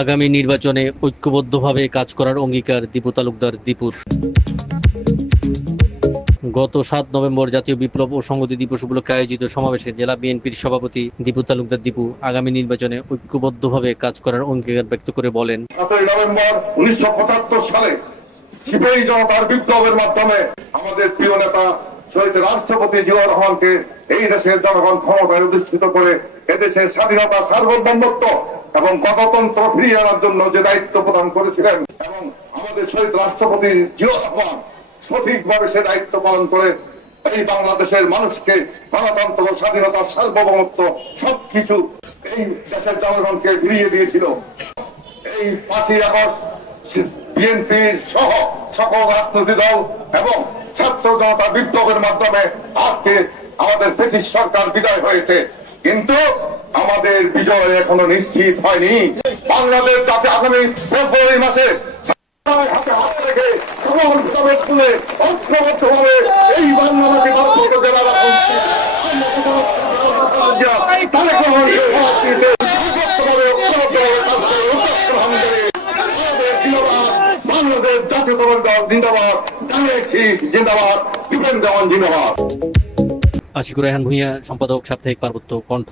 আগামী নির্বাচনে ঐক্যবদ্ধভাবে কাজ করার অঙ্গীকার দীপু তালুকদার দীপুর। গত 7 নভেম্বর জাতীয় বিপ্লব ও সংহতি দিবস উপলক্ষে আয়োজিত সমাবেশে জেলা বিএনপির সভাপতি দীপু তালুকদার দীপু আগামী নির্বাচনে ঐক্যবদ্ধভাবে কাজ করার অঙ্গীকার ব্যক্ত করে বলেন, 7 নভেম্বর 1975 সালে সিপাহী জনতার বিপ্লবের মাধ্যমে আমাদের প্রিয় নেতা শহীদ রাষ্ট্রপতি জিয়াউর রহমানকে এই দেশের জনগণ ক্ষমতায় অধিষ্ঠিত করে এদেশের স্বাধীনতা, সার্বভৌমত্ব এবং গণতন্ত্র ফিরিয়ে আনার জন্য যে দায়িত্ব প্রদান করেছিলেন এবং আমাদের শহীদ রাষ্ট্রপতি জিয়াউর রহমান সঠিকভাবে সে দায়িত্ব পালন করে এই বাংলাদেশের মানুষকে গণতন্ত্র, স্বাধীনতা, সার্বভৌমত্ব সবকিছু এই দেশের জনগণকে ফিরিয়ে দিয়েছিল। এই 5ই আগস্ট বিএনপির সহ সকল রাজনৈতিক দল এবং ছাত্র জনতা বিপ্লবের মাধ্যমে আজকে আমাদের ফ্যাসিস্ট সরকার বিদায় হয়েছে, কিন্তু আমাদের বিজয় এখনো নিশ্চিত হয়নি। বাংলাদেশ যাতে আগামী ফেব্রুয়ারি মাসে হাতে হাত রেখে ঐক্যবদ্ধভাবে এই বাংলাদেশে ভারতীয় জেলারা বাংলাদেশ জাতীয়তাবাদী দল জিন্দাবাদ, জানিয়েছি জিন্দাবাদ, দীপেন দেওয়ান জিন্দাবাদ। আশিকুর রেহান ভূঁইয়া, সম্পাদক, সাপ্তাহিক পার্বত্য কণ্ঠ।